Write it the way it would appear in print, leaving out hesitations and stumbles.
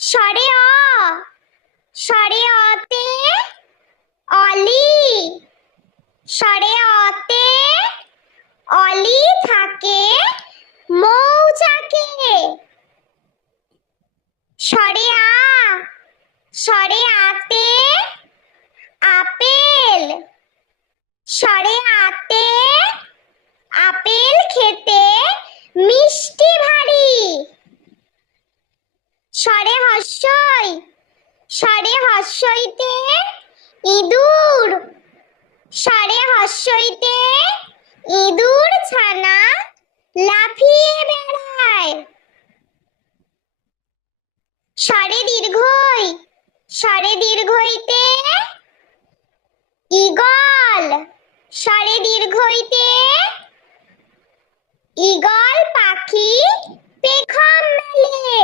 স্বরে অ, স্বরে অতে অলি, স্বরে অতে অলি থাকে মৌচাকে। স্বরে আ, স্বরে আতে আপেল, স্বরে আতে আপেল খেতে মিষ্টি ভারী। স্বরে হস্যই, স্বরে হস্যইতে ইঁদুর, স্বরে হস্যইতে ইঁদুর ছানা লাফিয়ে বেড়ায়। স্বরে দীর্ঘই, স্বরে দীর্ঘইতে ঈগল, স্বরে দীর্ঘইতে ঈগল পাখি পেখম মেলে।